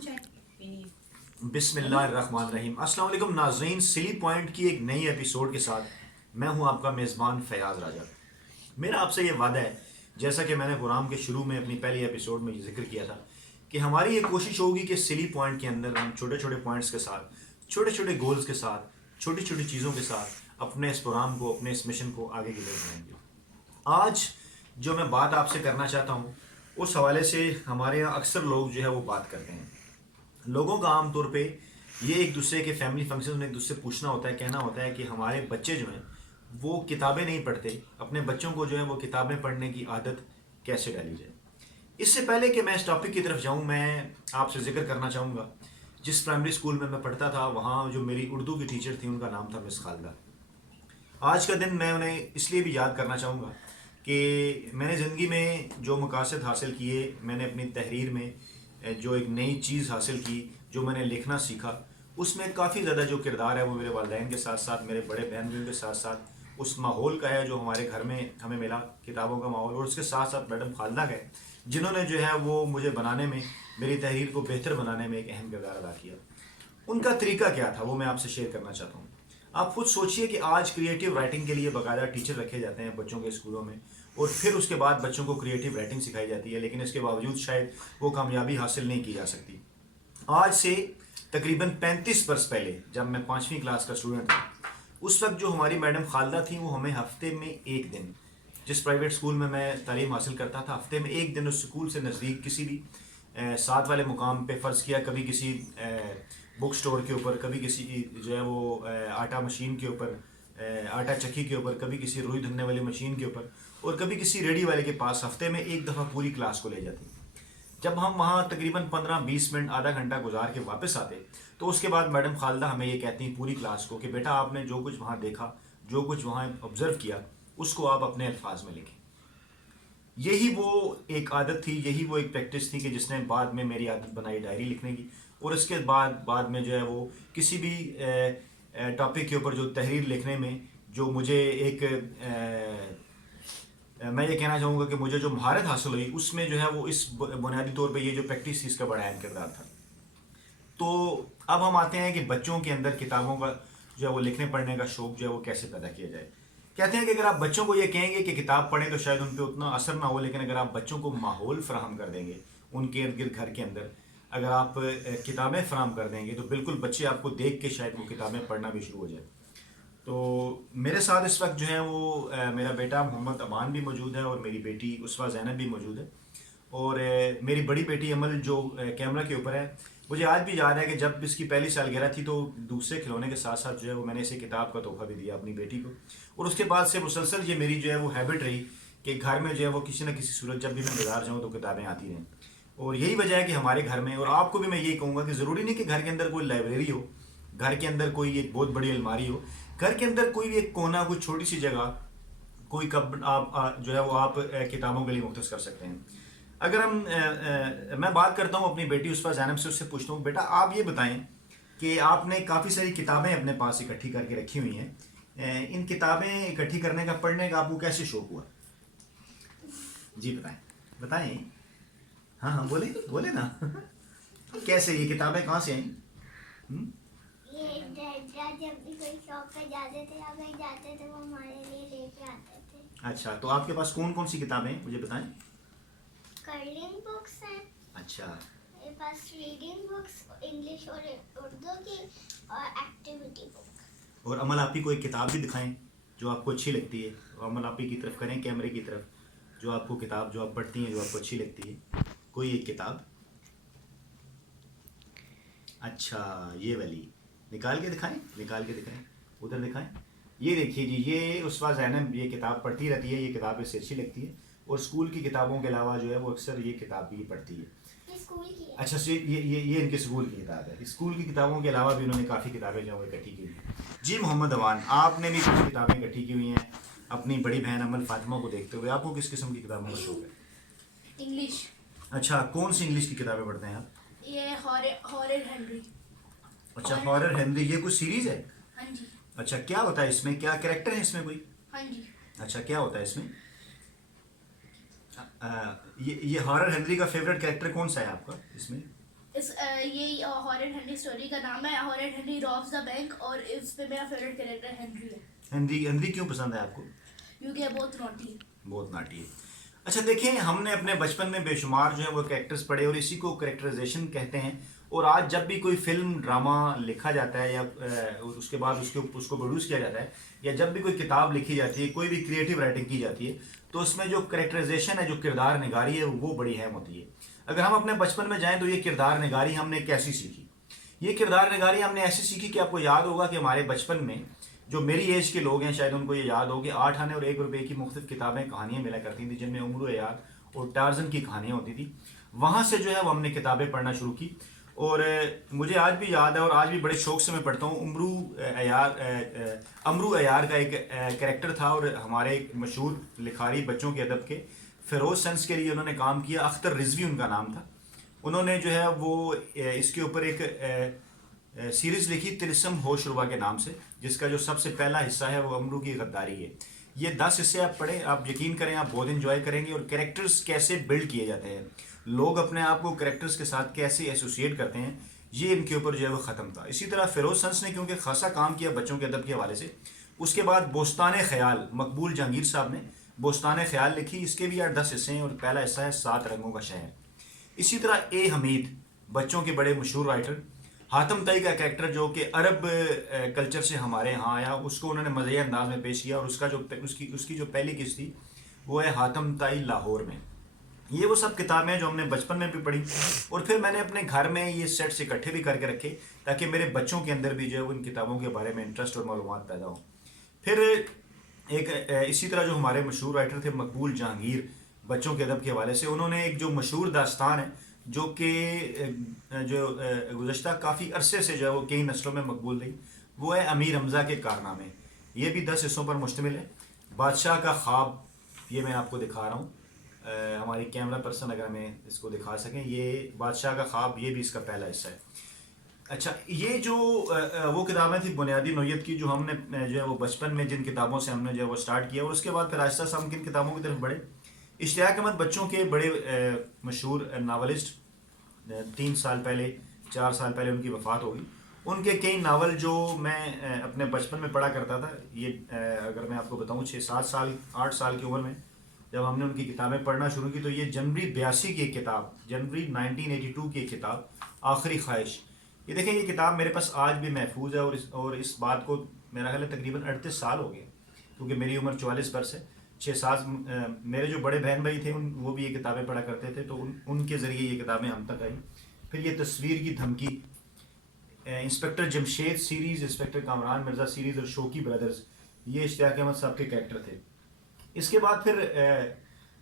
بسم اللہ الرحمن الرحیم. السلام علیکم ناظرین, سلی پوائنٹ کی ایک نئی ایپیسوڈ کے ساتھ میں ہوں آپ کا میزبان فیاض راجہ. میرا آپ سے یہ وعدہ ہے, جیسا کہ میں نے پروگرام کے شروع میں اپنی پہلی ایپیسوڈ میں یہ ذکر کیا تھا, کہ ہماری یہ کوشش ہوگی کہ سلی پوائنٹ کے اندر ہم چھوٹے چھوٹے پوائنٹس کے ساتھ, چھوٹے چھوٹے گولز کے ساتھ, چھوٹی چھوٹی چیزوں کے ساتھ اپنے اس پروگرام کو, اپنے اس مشن کو آگے کی طرف بڑھائیں گے. آج جو میں بات آپ سے کرنا چاہتا ہوں اس حوالے سے ہمارے یہاں اکثر لوگ جو ہے وہ بات کرتے ہیں. لوگوں کا عام طور پہ یہ ایک دوسرے کے فیملی فنکشن میں ایک دوسرے سے پوچھنا ہوتا ہے, کہنا ہوتا ہے کہ ہمارے بچے جو ہیں وہ کتابیں نہیں پڑھتے, اپنے بچوں کو جو ہے وہ کتابیں پڑھنے کی عادت کیسے ڈالی جائے. اس سے پہلے کہ میں اس ٹاپک کی طرف جاؤں, میں آپ سے ذکر کرنا چاہوں گا جس پرائمری اسکول میں پڑھتا تھا وہاں جو میری اردو کی ٹیچر تھی ان کا نام تھا مس خالدہ. آج کا دن میں انہیں اس لیے بھی یاد کرنا چاہوں گا کہ میں نے زندگی میں جو مقاصد حاصل کیے, میں نے اپنی تحریر میں جو ایک نئی چیز حاصل کی, جو میں نے لکھنا سیکھا, اس میں کافی زیادہ جو کردار ہے وہ میرے والدین کے ساتھ ساتھ میرے بڑے بہن بھائیوں کے ساتھ ساتھ اس ماحول کا ہے جو ہمارے گھر میں ہمیں ملا, کتابوں کا ماحول, اور اس کے ساتھ ساتھ میڈم خالدہ کا ہے جنہوں نے جو ہے وہ مجھے بنانے میں, میری تحریر کو بہتر بنانے میں ایک اہم کردار ادا کیا. ان کا طریقہ کیا تھا وہ میں آپ سے شیئر کرنا چاہتا ہوں. آپ خود سوچئے کہ آج کریٹیو رائٹنگ کے لیے باقاعدہ ٹیچر رکھے جاتے ہیں بچوں کے اسکولوں میں, اور پھر اس کے بعد بچوں کو کریٹیو رائٹنگ سکھائی جاتی ہے, لیکن اس کے باوجود شاید وہ کامیابی حاصل نہیں کی جا سکتی. آج سے تقریباً 35 برس پہلے جب میں 5ویں کلاس کا اسٹوڈنٹ تھا, اس وقت جو ہماری میڈم خالدہ تھیں وہ ہمیں ہفتے میں ایک دن, جس پرائیویٹ اسکول میں تعلیم حاصل کرتا تھا, ہفتے میں ایک دن اس اسکول سے نزدیک کسی بھی ساتھ والے مقام پہ, فرض کیا کبھی کسی بک سٹور کے اوپر, کبھی کسی جو ہے وہ آٹا مشین کے اوپر, آٹا چکی کے اوپر, کبھی کسی روئی دھننے والی مشین کے اوپر, اور کبھی کسی ریڈی والے کے پاس ہفتے میں ایک دفعہ پوری کلاس کو لے جاتی. جب ہم وہاں تقریباً 15-20 منٹ آدھا گھنٹہ گزار کے واپس آتے تو اس کے بعد میڈم خالدہ ہمیں یہ کہتی ہیں پوری کلاس کو کہ بیٹا آپ نے جو کچھ وہاں دیکھا, جو کچھ وہاں آبزرو کیا, اس کو آپ اپنے الفاظ میں لکھیں. یہی وہ ایک عادت تھی, یہی وہ ایک پریکٹس تھی کہ جس نے بعد میں میری عادت بنائی ڈائری لکھنے کی, اور اس کے بعد میں جو ہے وہ کسی بھی ٹاپک کے اوپر جو تحریر لکھنے میں جو مجھے ایک میں یہ کہنا چاہوں گا کہ مجھے جو مہارت حاصل ہوئی اس میں جو ہے وہ اس بنیادی طور پہ یہ جو پریکٹس تھی اس کا بڑا اہم کردار تھا. تو اب ہم آتے ہیں کہ بچوں کے اندر کتابوں کا جو ہے وہ لکھنے پڑھنے کا شوق جو ہے وہ کیسے پیدا کیا جائے. کہتے ہیں کہ اگر آپ بچوں کو یہ کہیں گے کہ کتاب پڑھیں تو شاید ان پہ اتنا اثر نہ ہو, لیکن اگر آپ بچوں کو ماحول فراہم کر دیں گے ان کے ارد گرد گھر کے اندر, اگر آپ کتابیں فراہم کر دیں گے تو بالکل بچے آپ کو دیکھ کے شاید وہ کتابیں پڑھنا بھی شروع ہو جائے. تو میرے ساتھ اس وقت جو ہے وہ میرا بیٹا محمد امان بھی موجود ہے, اور میری بیٹی اسوا زینب بھی موجود ہے, اور میری بڑی بیٹی عمل جو کیمرہ کے اوپر ہے. مجھے آج بھی یاد ہے کہ جب اس کی پہلی سالگرہ تھی تو دوسرے کھلونے کے ساتھ ساتھ جو ہے وہ میں نے اسے کتاب کا تحفہ بھی دیا اپنی بیٹی کو, اور اس کے بعد سے مسلسل یہ میری جو ہے وہ ہیبٹ رہی کہ گھر میں جو ہے وہ کسی نہ کسی صورت جب بھی میں بازار جاؤں تو کتابیں آتی رہیں. اور یہی وجہ ہے کہ ہمارے گھر میں, اور آپ کو بھی میں یہی کہوں گا کہ ضروری نہیں کہ گھر کے اندر کوئی لائبریری ہو, گھر کے اندر کوئی ایک بہت بڑی الماری ہو, گھر کے اندر کوئی بھی ایک کونا, کوئی چھوٹی سی جگہ, کوئی کب آپ جو ہے وہ آپ کتابوں کے لیے مختص کر سکتے ہیں. اگر میں بات کرتا ہوں اپنی بیٹی اسوا زینب سے, اس سے پوچھتا ہوں بیٹا آپ یہ بتائیں کہ آپ نے کافی ساری کتابیں اپنے پاس اکٹھی کر کے رکھی ہوئی ہیں, ان کتابیں اکٹھی کرنے کا, پڑھنے کا آپ کو کیسے شوق ہوا؟ جی بتائیں. ہاں بولے نا. کیسے یہ کتابیں کہاں سے آئیں؟ جب بھی کوئی شاپ پہ جاتے تھے یا کہیں جاتے تھے وہ ہمارے لیے لے کے آتے تھے. اچھا, تو آپ کے پاس کون کون سی کتابیں ہیں مجھے بتائیں. کرلنگ بکس ہیں. اچھا. میرے پاس ریڈنگ بکس انگلش اور اردو کی, اور ایکٹیویٹی بک. اور عمل آپی کو ایک کتاب بھی دکھائیں جو آپ کو اچھی لگتی ہے. عمل آپی کی طرف کریں, کیمرے کی طرف, جو آپ کو کتاب جو آپ پڑھتی ہیں جو آپ کو اچھی لگتی ہے, کوئی ایک کتاب. اچھا یہ والی نکال کے دکھائیں, ادھر دکھائیں. یہ دیکھیے جی, یہ اسوا زینب یہ کتاب پڑھتی رہتی ہے, یہ کتاب اس سے اچھی لگتی ہے, اور اسکول کی کتابوں کے علاوہ جو ہے وہ اکثر یہ کتاب بھی پڑھتی ہے. اچھا یہ ان کے اسکول کی کتاب ہے. اسکول کی کتابوں کے علاوہ بھی انہوں نے کافی کتابیں جو ہے وہ اکٹھی کی ہوئی ہیں. جی محمد اوان, آپ نے بھی کچھ کتابیں اکٹھی کی ہوئی ہیں اپنی بڑی بہن عمل فاطمہ کو دیکھتے ہوئے. آپ کو کس قسم کی کتابوں کا شوق ہے؟ انگلش. اچھا, کون سی انگلش کی کتابیں پڑھتے ہیں آپ؟ یہ ہارر ہنری. اچھا ہارر ہنری, یہ کوئی سیریز ہے؟ ہاں جی. اچھا, کیا ہوتا ہے اس میں, کیا کریکٹر ہے اس میں کوئی؟ ہاں جی. اچھا, کیا ہوتا ہے اس میں؟ یہ ہارر ہنری کا فیوریٹ کریکٹر کون سا ہے آپ کا اس میں؟ یہی ہارر ہینری اسٹوری کا نام ہے. ہارر ہینری رابز دا بینک, اور اس پہ میرا فیوریٹ کریکٹر ہینری ہے. ہندی کیوں پسند ہے آپ کو؟ کیونکہ بہت نوٹی ہے. بہت ناٹی ہے. اچھا دیکھیں، ہم نے اپنے بچپن میں بے شمار جو ہے وہ کریکٹرز پڑھے اور اسی کو کریکٹرائزیشن کہتے ہیں. اور آج جب بھی کوئی فلم ڈرامہ لکھا جاتا ہے یا اس کے بعد اس کو پروڈیوس کیا جاتا ہے، یا جب بھی کوئی کتاب لکھی جاتی ہے، کوئی بھی کریٹیو رائٹنگ کی جاتی ہے، تو اس میں جو کریکٹرائزیشن ہے، جو کردار نگاری ہے، وہ بڑی اہم ہوتی ہے. اگر ہم اپنے بچپن میں جائیں تو یہ کردار نگاری ہم نے کیسی سیکھی؟ یہ کردار نگاری ہم نے ایسی سیکھی کہ آپ کو یاد ہوگا کہ ہمارے بچپن میں جو میری ایج کے لوگ ہیں شاید ان کو یہ یاد ہو کہ 8 آنے اور 1 روپے کی مختلف کتابیں کہانیاں ملا کرتی تھیں، جن میں عمرو ایاد اور ٹارزن کی کہانیاں ہوتی تھیں. وہاں سے جو ہے وہ ہم نے کتابیں پڑھنا شروع کی. اور مجھے آج بھی یاد ہے اور آج بھی بڑے شوق سے میں پڑھتا ہوں. امرو ایار کا ایک کریکٹر تھا اور ہمارے ایک مشہور لکھاری بچوں کے ادب کے فیروز سنس کے لیے انہوں نے کام کیا. اختر رضوی ان کا نام تھا. انہوں نے جو ہے وہ اس کے اوپر ایک سیریز لکھی طلسم ہوش ربا کے نام سے، جس کا جو سب سے پہلا حصہ ہے وہ امرو کی غداری ہے. یہ 10 حصے آپ پڑھیں، آپ یقین کریں آپ بہت انجوائے کریں گے. اور کریکٹرز کیسے بلڈ کیے جاتے ہیں، لوگ اپنے آپ کو کریکٹرز کے ساتھ کیسے ایسوسیٹ کرتے ہیں، یہ ان کے اوپر جو ہے وہ ختم تھا. اسی طرح فیروز سنس نے کیونکہ خاصا کام کیا بچوں کے ادب کے حوالے سے، اس کے بعد بوستان خیال مقبول جہانگیر صاحب نے بوستان خیال لکھی. اس کے بھی 8-10 حصے ہیں اور پہلا حصہ ہے 7 رنگوں کا شہر. اسی طرح اے حمید بچوں کے بڑے مشہور رائٹر، حاتم طائی کا کریکٹر جو کہ عرب کلچر سے ہمارے ہاں آیا، اس کو انہوں نے مزاحیہ انداز میں پیش کیا. اور اس کی جو پہلی قسط تھی وہ ہے حاتم طائی لاہور میں. یہ وہ سب کتابیں جو ہم نے بچپن میں بھی پڑھی اور پھر میں نے اپنے گھر میں یہ سیٹس اکٹھے بھی کر کے رکھے تاکہ میرے بچوں کے اندر بھی جو ہے وہ ان کتابوں کے بارے میں انٹرسٹ اور معلومات پیدا ہوں. پھر ایک اسی طرح جو ہمارے مشہور رائٹر تھے مقبول جہانگیر بچوں کے ادب کے حوالے سے، انہوں نے ایک جو مشہور داستان ہے جو کہ جو گزشتہ کافی عرصے سے جو ہے وہ کئی نسلوں میں مقبول رہی، وہ ہے امیر حمزہ کے کارنامے. یہ بھی 10 حصوں پر مشتمل ہے. بادشاہ کا خواب، یہ میں آپ کو دکھا رہا ہوں، ہماری کیمرہ پرسن اگر ہمیں اس کو دکھا سکیں، یہ بادشاہ کا خواب، یہ بھی اس کا پہلا حصہ ہے. اچھا، یہ جو وہ کتابیں تھیں بنیادی نوعیت کی جو ہم نے جو ہے وہ بچپن میں جن کتابوں سے ہم نے جو ہے وہ سٹارٹ کیا، اور اس کے بعد پھر آہستہ سے ہم کن کتابوں کی طرف بڑھے. اشتیاق احمد بچوں کے بڑے مشہور ناولسٹ، 3 سال پہلے 4 سال پہلے ان کی وفات ہو گئی. ان کے کئی ناول جو میں اپنے بچپن میں پڑھا کرتا تھا، یہ اگر میں آپ کو بتاؤں 6-7 سال 8 سال کی عمر میں جب ہم نے ان کی کتابیں پڑھنا شروع کی، تو یہ جنوری 82 کی ایک کتاب، جنوری 1982 کی ایک کتاب آخری خواہش. یہ دیکھیں یہ کتاب میرے پاس آج بھی محفوظ ہے. اور اس بات کو میرا خیال ہے تقریباً 38 سال ہو گئے، کیونکہ میری عمر 44 برس ہے. 6-7 میرے جو بڑے بہن بھائی تھے وہ بھی یہ کتابیں پڑھا کرتے تھے، تو ان کے ذریعے یہ کتابیں ہم تک آئیں. پھر یہ تصویر کی دھمکی، inspector Jamshed series, inspector Kamran Mirza series اور شوقی برادرز، یہ اشتیاق احمد صاحب کے کریکٹر تھے. اس کے بعد پھر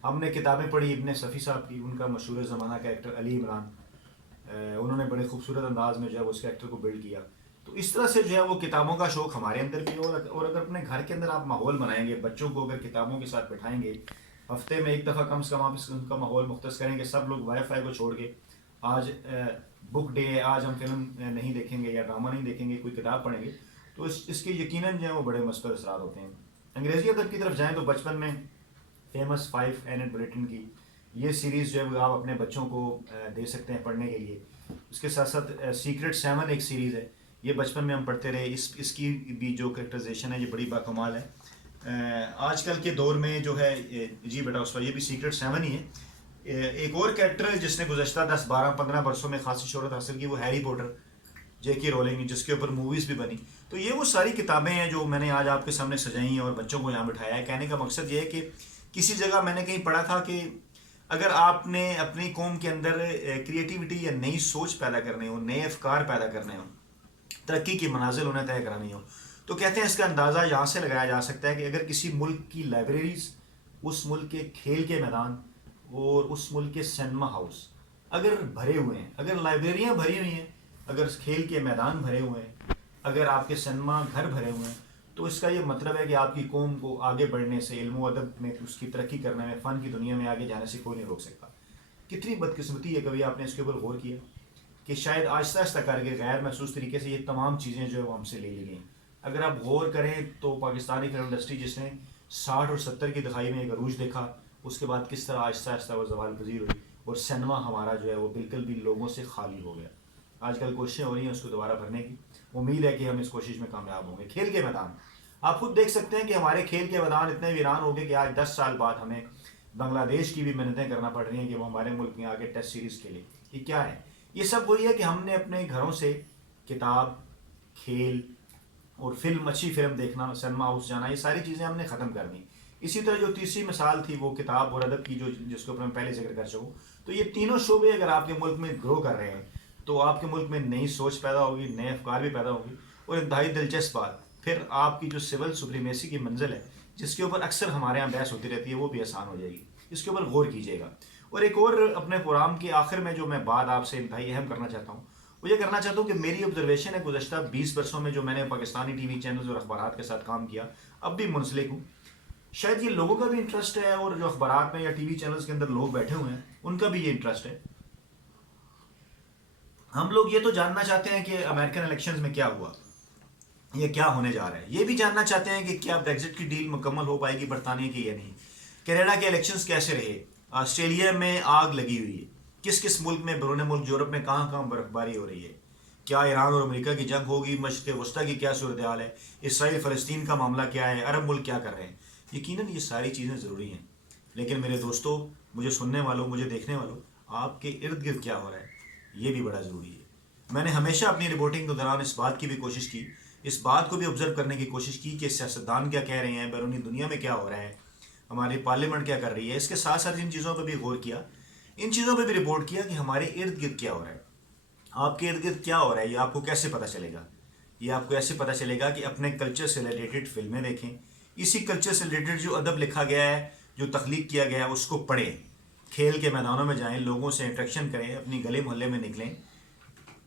ہم نے کتابیں پڑھی ابن صفی صاحب کی. ان کا مشہور زمانہ کریکٹر علی عمران، انہوں نے بڑے خوبصورت انداز میں جو ہے اس کریکٹر کو بلڈ کیا. تو اس طرح سے جو ہے وہ کتابوں کا شوق ہمارے اندر بھی ہو. اور اگر اپنے گھر کے اندر آپ ماحول بنائیں گے، بچوں کو اگر کتابوں کے ساتھ بٹھائیں گے، ہفتے میں ایک دفعہ کم سے کم آپ ان کا ماحول مختص کریں گے. سب لوگ وائی فائی کو چھوڑ کے آج بک ڈے ہے، آج ہم فلم نہیں دیکھیں گے یا ڈرامہ نہیں دیکھیں گے، کوئی کتاب پڑھیں گے، تو اس کے یقیناً جو ہے وہ بڑے مثبت اثرات ہوتے ہیں. انگریزی ادب کی طرف جائیں تو بچپن میں فیمس 5 اینٹ بلیٹن کی یہ سیریز جو ہے وہ آپ اپنے بچوں کو دے سکتے ہیں پڑھنے کے لیے. اس کے ساتھ ساتھ سیکرٹ 7 ایک سیریز ہے، یہ بچپن میں ہم پڑھتے رہے. اس کی بھی جو کریکٹرائزیشن ہے یہ بڑی باکمال ہے. آج کل کے دور میں جو ہے جی بیٹا اس پر یہ بھی سیکرٹ 7 ہی ہے. ایک اور کریکٹر جس نے گزشتہ 10-12-15 برسوں میں خاصی شہرت حاصل کی، وہ ہیری پوٹر، جے کے رولنگ، جس کے اوپر موویز بھی بنی. تو یہ وہ ساری کتابیں ہیں جو میں نے آج آپ کے سامنے سجائی ہیں اور بچوں کو یہاں بٹھایا ہے. کہنے کا مقصد یہ ہے کہ کسی جگہ میں نے کہیں پڑھا تھا کہ اگر آپ نے اپنی قوم کے اندر کریٹیوٹی یا نئی سوچ پیدا کرنے ہو، نئے افکار پیدا کرنے ہو، ترقی کی منازل انہیں طے کرانی ہو، تو کہتے ہیں اس کا اندازہ یہاں سے لگایا جا سکتا ہے کہ اگر کسی ملک کی لائبریریز، اس ملک کے کھیل کے میدان اور اس ملک کے سینما ہاؤس اگر بھرے ہوئے ہیں، اگر لائبریریاں بھری ہوئی ہیں، اگر کھیل کے میدان بھرے ہوئے ہیں، اگر آپ کے سینما گھر بھرے ہوئے ہیں، تو اس کا یہ مطلب ہے کہ آپ کی قوم کو آگے بڑھنے سے، علم و ادب میں اس کی ترقی کرنے میں، فن کی دنیا میں آگے جانے سے کوئی نہیں روک سکتا. کتنی بدقسمتی ہے، کبھی آپ نے اس کے اوپر غور کیا کہ شاید آہستہ آہستہ کر کے غیر محسوس طریقے سے یہ تمام چیزیں جو ہے وہ ہم سے لے لی گئیں. اگر آپ غور کریں تو پاکستانی فلم انڈسٹری جس نے 60 اور 70 کی دہائی میں ایک عروج دیکھا، اس کے بعد کس طرح آہستہ آہستہ وہ زوال پذیر ہوئی. اور سینما ہمارا جو ہے وہ بالکل بھی لوگوں سے خالی ہو گیا. آج کل کوششیں ہو رہی ہیں اس کو دوبارہ بھرنے کی. امید ہے کہ ہم اس کوشش میں کامیاب ہوں گے. کھیل کے میدان آپ خود دیکھ سکتے ہیں کہ ہمارے کھیل کے میدان اتنے ویران ہو گئے کہ آج 10 سال بعد ہمیں بنگلہ دیش کی بھی منتیں کرنا پڑ رہی ہیں کہ وہ ہمارے ملک میں آگے ٹیسٹ سیریز کھیلے. یہ کیا ہے؟ یہ سب وہی ہے کہ ہم نے اپنے گھروں سے کتاب، کھیل اور فلم، اچھی فلم دیکھنا، سنیما ہاؤس جانا، یہ ساری چیزیں ہم نے ختم کر دیں. اسی طرح جو تیسری مثال تھی وہ کتاب اور ادب کی، جس کو میں پہلے ذکر کر چکوں. تو یہ تینوں شعبے اگر آپ کے ملک میں گرو کر رہے ہیں تو آپ کے ملک میں نئی سوچ پیدا ہوگی، نئے افکار بھی پیدا ہوگی. اور انتہائی دلچسپ بات، پھر آپ کی جو سول سپریمیسی کی منزل ہے جس کے اوپر اکثر ہمارے یہاں بحث ہوتی رہتی ہے، وہ بھی آسان ہو جائے گی. اس کے اوپر غور کیجیے گا. اور ایک اور اپنے پروگرام کے آخر میں جو میں بات آپ سے انتہائی اہم کرنا چاہتا ہوں، وہ یہ کرنا چاہتا ہوں کہ میری آبزرویشن ہے گزشتہ 20 برسوں میں جو میں نے پاکستانی ٹی وی چینلز اور اخبارات کے ساتھ کام کیا، اب بھی منسلک ہوں. شاید یہ لوگوں کا بھی انٹرسٹ ہے، اور جو اخبارات میں یا ٹی وی چینلز کے اندر لوگ بیٹھے ہوئے ہیں ان کا بھی یہ انٹرسٹ ہے. ہم لوگ یہ تو جاننا چاہتے ہیں کہ امریکن الیکشنز میں کیا ہوا، یہ کیا ہونے جا رہا ہے. یہ بھی جاننا چاہتے ہیں کہ کیا بریگزٹ کی ڈیل مکمل ہو پائے گی برطانیہ کی یا نہیں. کینیڈا کے الیکشنز کیسے رہے. آسٹریلیا میں آگ لگی ہوئی ہے. کس کس ملک میں، بیرون ملک یورپ میں کہاں کہاں برف باری ہو رہی ہے. کیا ایران اور امریکہ کی جنگ ہوگی. مشرق وسطیٰ کی کیا صورتحال ہے. اسرائیل فلسطین کا معاملہ کیا ہے. عرب ملک کیا کر رہے ہیں. یقیناً یہ ساری چیزیں ضروری ہیں، لیکن میرے دوستو، مجھے سننے والوں، مجھے دیکھنے والوں، آپ کے ارد گرد کیا ہو رہا ہے یہ بھی بڑا ضروری ہے. میں نے ہمیشہ اپنی رپورٹنگ کے دوران اس بات کی بھی کوشش کی، اس بات کو بھی آبزرو کرنے کی کوشش کی کہ سیاستدان کیا کہہ رہے ہیں، بیرونی دنیا میں کیا ہو رہا ہے، ہماری پارلیمنٹ کیا کر رہی ہے. اس کے ساتھ ساتھ ان چیزوں پہ بھی غور کیا، ان چیزوں پہ بھی رپورٹ کیا کہ ہمارے ارد گرد کیا ہو رہا ہے. آپ کے ارد گرد کیا ہو رہا ہے یہ آپ کو کیسے پتہ چلے گا؟ یہ آپ کو ایسے پتہ چلے گا کہ اپنے کلچر سے ریلیٹڈ فلمیں دیکھیں، اسی کلچر سے ریلیٹڈ جو ادب لکھا گیا ہے، جو تخلیق کیا گیا ہے، اس کو پڑھیں. کھیل کے میدانوں میں جائیں، لوگوں سے انٹریکشن کریں، اپنی گلے محلے میں نکلیں،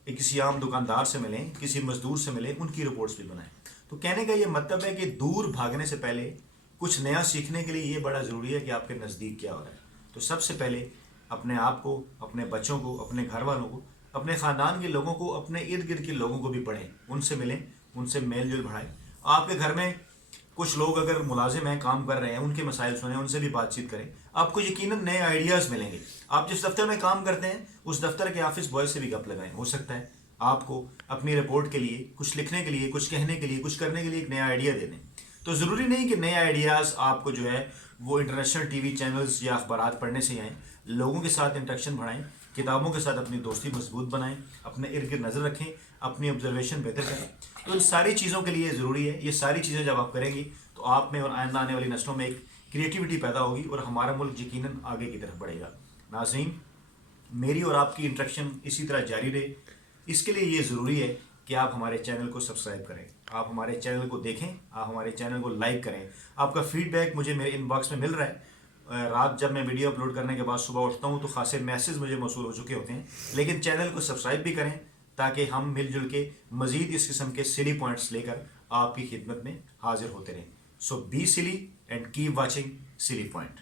کسی عام دکاندار سے ملیں، کسی مزدور سے ملیں، ان کی رپورٹس بھی بنائیں. تو کہنے کا یہ مطلب ہے کہ دور بھاگنے سے پہلے کچھ نیا سیکھنے کے لیے یہ بڑا ضروری ہے کہ آپ کے نزدیک کیا ہو رہا ہے. تو سب سے پہلے اپنے آپ کو، اپنے بچوں کو، اپنے گھر والوں کو، اپنے خاندان کے لوگوں کو، اپنے ارد گرد کے لوگوں کو بھی پڑھیں، ان سے ملیں، ان سے میل جول بڑھائیں. آپ کے گھر میں کچھ لوگ اگر ملازم ہیں، کام کر رہے ہیں، ان کے مسائل سنیں، ان سے بھی بات چیت کریں. آپ کو یقیناً نئے آئیڈیاز ملیں گے. آپ جس دفتر میں کام کرتے ہیں اس دفتر کے آفس بوائے سے بھی گپ لگائیں. ہو سکتا ہے آپ کو اپنی رپورٹ کے لیے، کچھ لکھنے کے لیے، کچھ کہنے کے لیے، کچھ کرنے کے لیے ایک نیا آئیڈیا دے دیں. تو ضروری نہیں کہ نئے آئیڈیاز آپ کو جو ہے وہ انٹرنیشنل ٹی وی چینلز یا اخبارات پڑھنے سے آئیں. لوگوں کے ساتھ انٹریکشن بڑھائیں، کتابوں کے ساتھ اپنی دوستی مضبوط بنائیں، اپنے ارد گرد نظر رکھیں، اپنی آبزرویشن بہتر کریں. تو ان ساری چیزوں کے لیے ضروری ہے. یہ ساری چیزیں جب آپ کریں گی تو آپ میں اور آئندہ آنے والی نسلوں میں ایک کریٹیوٹی پیدا ہوگی اور ہمارا ملک یقیناً آگے کی طرف بڑھے گا. ناظرین، میری اور آپ کی انٹریکشن اسی طرح جاری رہے. اس کے لیے یہ ضروری ہے کہ آپ ہمارے چینل کو سبسکرائب کریں، آپ ہمارے چینل کو دیکھیں، آپ ہمارے چینل کو لائک کریں. آپ کا فیڈ بیک مجھے میرے ان باکس میں مل رہا ہے. رات جب میں ویڈیو اپلوڈ کرنے کے بعد صبح اٹھتا ہوں تو خاصے میسیج مجھے موصول ہو چکے ہوتے ہیں. لیکن چینل کو سبسکرائب بھی کریں تاکہ ہم مل جل کے مزید اس قسم کے سلی پوائنٹس لے کر آپ کی خدمت میں حاضر ہوتے رہیں. سو بی سلی اینڈ کیپ واچنگ سلی پوائنٹ.